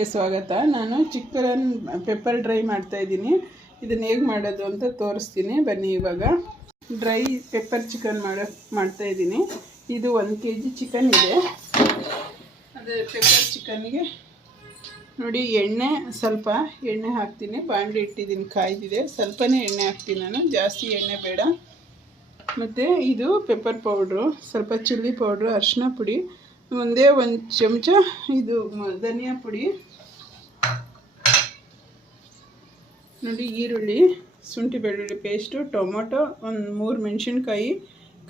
ಚಾನಲ್ಗೆ ಸ್ವಾಗತ. ನಾನು ಚಿಕ್ಕರನ್ ಪೆಪ್ಪರ್ ಡ್ರೈ ಮಾಡ್ತಾ ಇದ್ದೀನಿ. ಇದನ್ನ ಹೇಗೆ ಮಾಡೋದು ಅಂತ ತೋರಿಸ್ತೀನಿ. ಬನ್ನಿ ಇವಾಗ. ಡ್ರೈ ಪೆಪ್ಪರ್ ಚಿಕನ್ ಮಾಡೋ ಮಾಡ್ತಾ ಇದ್ದೀನಿ. ಇದು ಒಂದು ಕೆ ಜಿ ಚಿಕನ್ ಇದೆ. ಅದು ಪೆಪ್ಪರ್ ಚಿಕನ್ಗೆ ನೋಡಿ ಎಣ್ಣೆ ಸ್ವಲ್ಪ ಎಣ್ಣೆ ಹಾಕ್ತೀನಿ. ಬಾಂಡ್ಲಿ ಇಟ್ಟಿದ್ದೀನಿ, ಕಾಯ್ದಿದೆ. ಸ್ವಲ್ಪನೇ ಎಣ್ಣೆ ಹಾಕ್ತೀನಿ ನಾನು. ಜಾಸ್ತಿ ಎಣ್ಣೆ ಬೇಡ. ಮತ್ತು ಇದು ಪೆಪ್ಪರ್ ಪೌಡ್ರು ಸ್ವಲ್ಪ ಚಿಲ್ಲಿ ಪೌಡ್ರು ಅರಿಶಿನ ಪುಡಿ, ಒಂದೇ ಒಂದು ಚಮಚ ಇದು ಧನಿಯಾ ಪುಡಿ. ನೋಡಿ ಈರುಳ್ಳಿ, ಶುಂಠಿ ಬೆಳ್ಳುಳ್ಳಿ ಪೇಸ್ಟು ಟೊಮೊಟೊ, ಒಂದು ಮೂರು ಮೆಣಸಿನ್ಕಾಯಿ,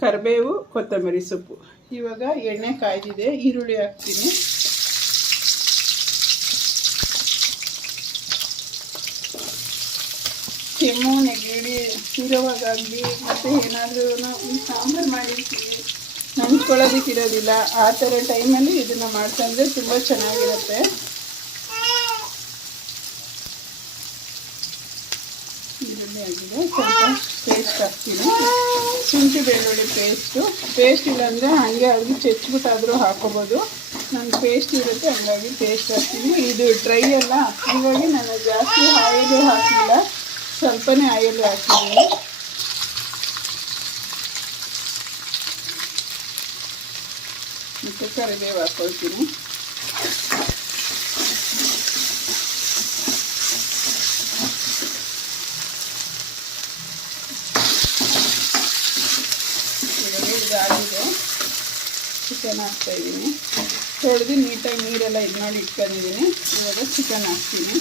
ಕರಿಬೇವು, ಕೊತ್ತಂಬರಿ ಸೊಪ್ಪು. ಇವಾಗ ಎಣ್ಣೆ ಕಾಯ್ದಿದೆ, ಈರುಳ್ಳಿ ಹಾಕ್ತೀನಿ. ಕೆಮ್ಮು, ನೆಗಡಿ ಇರೋವಾಗಲಿ ಮತ್ತು ಏನಾದರೂ ಸಾಂಬಾರು ಮಾಡಿರ್ತೀವಿ. ನಂಚ್ಕೊಳ್ಳೋದಕ್ಕೆ ಇರೋದಿಲ್ಲ. ಆ ಥರ ಟೈಮಲ್ಲಿ ಇದನ್ನು ಮಾಡ್ತಂದರೆ ತುಂಬ ಚೆನ್ನಾಗಿರುತ್ತೆ ಈರುಳ್ಳಿ ಆಗಿದೆ ಸ್ವಲ್ಪ ಪೇಸ್ಟ್ ಹಾಕ್ತೀನಿ. ಶುಂಠಿ ಬೆಳ್ಳುಳ್ಳಿ ಪೇಸ್ಟು ಪೇಸ್ಟ್ ಇಲ್ಲಾಂದರೆ ಹಾಗೆ ಅವ್ರಿಗೆ ಚಚ್ಬಿಟ್ಟಾದರೂ ಹಾಕೋಬೋದು. ನಾನು ಪೇಸ್ಟ್ ಇರುತ್ತೆ, ಹಂಗಾಗಿ ಪೇಸ್ಟ್ ಹಾಕ್ತೀನಿ. ಇದು ಡ್ರೈ ಅಲ್ಲ. ಹಾಗಾಗಿ ನಾನು ಜಾಸ್ತಿ ಆಯಿಲು ಹಾಕಿಲ್ಲ. ಸ್ವಲ್ಪನೇ ಆಯಿಲ್ ಹಾಕಿದ್ದೀನಿ. ಮತ್ತು ಕರಿಬೇವು ಹಾಕ್ಕೊಳ್ತೀನಿ ಇವಾಗ ಇದಾಗಿದೆ ಚಿಕನ್ ಹಾಕ್ತಾ ಇದ್ದೀನಿ ತೊಳೆದು ನೀಟಾಗಿ ನೀರೆಲ್ಲ ಇದು ಮಾಡಿ ಇಟ್ಕೊಂಡಿದ್ದೀನಿ. ಇವಾಗ ಚಿಕನ್ ಹಾಕ್ತೀನಿ.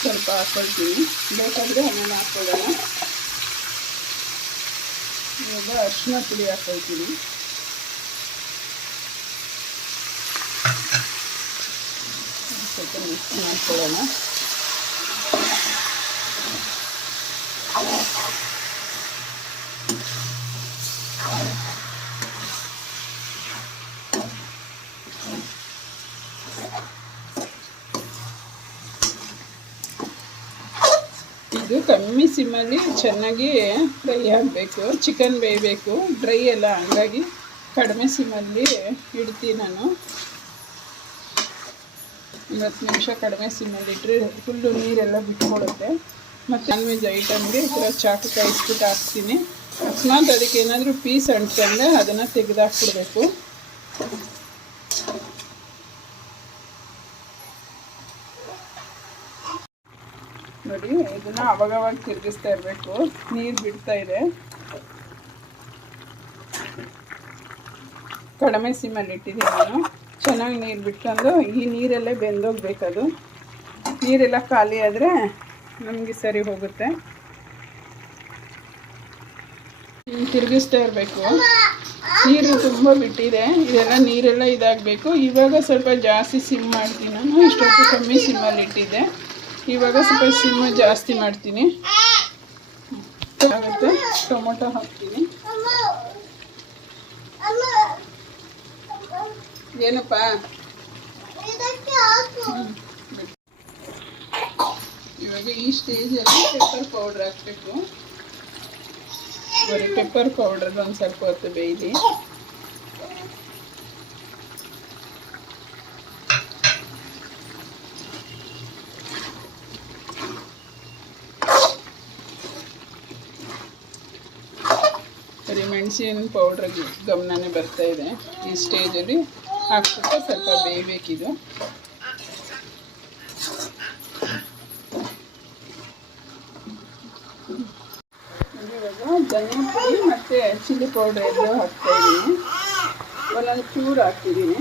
ಸ್ವಲ್ಪ ಹಾಕ್ಕೊಳ್ತೀನಿ. ಬೇಕಾದರೆ ಆಮೇಲೆ ಹಾಕ್ಕೊಳ್ಳೋಣ ಇವಾಗ ಅರಿಶಿನ ಪುಡಿ ಹಾಕ್ಕೊಳ್ತೀನಿ. ಸ್ವಲ್ಪ ಮಿಕ್ಸ್ ಮಾಡ್ಕೊಳ್ಳೋಣ. ಇದು ಕಮ್ಮಿ ಸಿಮ್ಮಲ್ಲಿ ಚೆನ್ನಾಗಿ ಫ್ರೈ ಆಗಬೇಕು. ಚಿಕನ್ ಬೇಯಬೇಕು. ಡ್ರೈ ಎಲ್ಲ, ಹಂಗಾಗಿ ಕಡಿಮೆ ಸಿಮ್ಮಲ್ಲಿ ಇಡ್ತೀನಿ ನಾನು. ಹತ್ತು ನಿಮಿಷ ಕಡಿಮೆ ಸಿಮ್ಮಲ್ಲಿ ಇಟ್ಟರೆ ಫುಲ್ಲು ನೀರೆಲ್ಲ ಬಿಟ್ಕೊಳುತ್ತೆ. ಮತ್ತು ನಾನ್ ವೆಜ್ ಐಟಮ್ಗೆ ಈ ಥರ ಚಾಕು ಕಾಯಿಸ್ಬಿಟ್ಟು ಹಾಕ್ತೀನಿ. ಅಕಸ್ಮಾತ್ ಅದಕ್ಕೆ ಏನಾದರೂ ಪೀಸ್ ಅಂಟ್ಕೊಂಡೆ ಅದನ್ನು ತೆಗೆದಾಕ್ಬಿಡ್ಬೇಕು ನೋಡಿ ಇದನ್ನ ಅವಾಗವಾಗ ತಿರುಗಿಸ್ತಾ ಇರಬೇಕು. ನೀರು ಬಿಡ್ತಾ ಇದೆ. ಕಡಿಮೆ ಸಿಮ್ಮಲ್ಲಿ ಇಟ್ಟಿದ್ದೀನಿ ನಾನು. ಚೆನ್ನಾಗಿ ನೀರು ಬಿಟ್ಕೊಂಡು ಈ ನೀರಲ್ಲೇ ಬೆಂದೋಗ್ಬೇಕದು ನೀರೆಲ್ಲ ಖಾಲಿ ಆದರೆ ನಮಗೆ ಸರಿ ಹೋಗುತ್ತೆ. ಹಿಂಗ್ ತಿರುಗಿಸ್ತಾ ಇರಬೇಕು. ನೀರು ತುಂಬ ಬಿಟ್ಟಿದೆ. ಇದೆಲ್ಲ ನೀರೆಲ್ಲ ಇದಾಗಬೇಕು. ಇವಾಗ ಸ್ವಲ್ಪ ಜಾಸ್ತಿ ಸಿಮ್ ಮಾಡ್ತೀನಿ ನಾನು. ಇಷ್ಟೊತ್ತು ಕಮ್ಮಿ ಸಿಮ್ಮಲ್ಲಿ ಇಟ್ಟಿದ್ದೆ. ಇವಾಗ ಸ್ವಲ್ಪ ಸಿಮ್ಮ ಜಾಸ್ತಿ ಮಾಡ್ತೀನಿ. ಟೊಮೊಟೊ ಹಾಕ್ತೀನಿ. ಏನಪ್ಪ. ಇವಾಗ ಈ ಸ್ಟೇಜಲ್ಲಿ ಪೆಪ್ಪರ್ ಪೌಡ್ರ್ ಹಾಕ್ಬೇಕು. ಬರೀ ಪೆಪ್ಪರ್ ಪೌಡ್ರ್ ಒಂದು ಸ್ವಲ್ಪ ಹೊತ್ತು ಬೇಯ್ದು ಬರೀ ಮೆಣಸಿನ ಪೌಡ್ರ್ ಗಮನನೇ ಬರ್ತಾ ಇದೆ. ಈ ಸ್ಟೇಜಲ್ಲಿ ಹಾಕ್ಬಿಟ್ಟು ಸ್ವಲ್ಪ ಬೇಯಬೇಕಿದು. ಧನಿಯಾ ಪುಡಿ ಮತ್ತು ಚಿಲ್ಲಿ ಪೌಡ್ರ್ ಎಲ್ಲ ಹಾಕ್ತಾ ಇದ್ದೀನಿ ಒಂದೊಂದು ಚೂರು ಹಾಕ್ತಿದ್ದೀನಿ.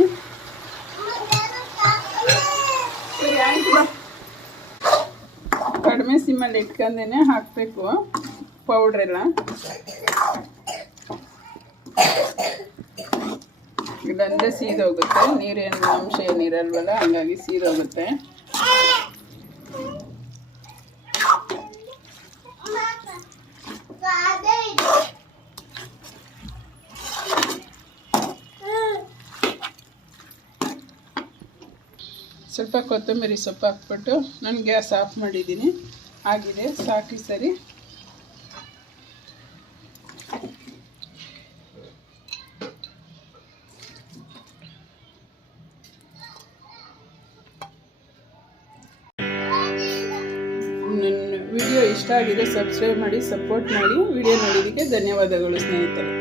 ಕಡಿಮೆ ಸಿಮ್ಮಲ್ಲಿ ಇಟ್ಕೊಂಡೇನೆ ಹಾಕಬೇಕು. ಪೌಡ್ರೆಲ್ಲ ಇಲ್ಲಾಂದರೆ ಸೀದೋಗುತ್ತೆ. ನೀರೇನು ಅಂಶ ಏನಿರಲ್ವಲ್ಲ, ಹಂಗಾಗಿ ಸೀದೋಗುತ್ತೆ. ಸ್ವಲ್ಪ ಕೊತ್ತಂಬರಿ ಸೊಪ್ಪು ಹಾಕ್ಬಿಟ್ಟು, ನಾನು ಗ್ಯಾಸ್ ಆಫ್ ಮಾಡಿದ್ದೀನಿ. ಆಗಿದೆ, ಸಾಕು ಸರಿ. ಇಷ್ಟ ಆಗಿದೆ ಸಬ್ಸ್ಕ್ರೈಬ್ ಮಾಡಿ ಸಪೋರ್ಟ್ ಮಾಡಿ. ವಿಡಿಯೋ ನೋಡೋದಕ್ಕೆ ಧನ್ಯವಾದಗಳು ಸ್ನೇಹಿತರೆ.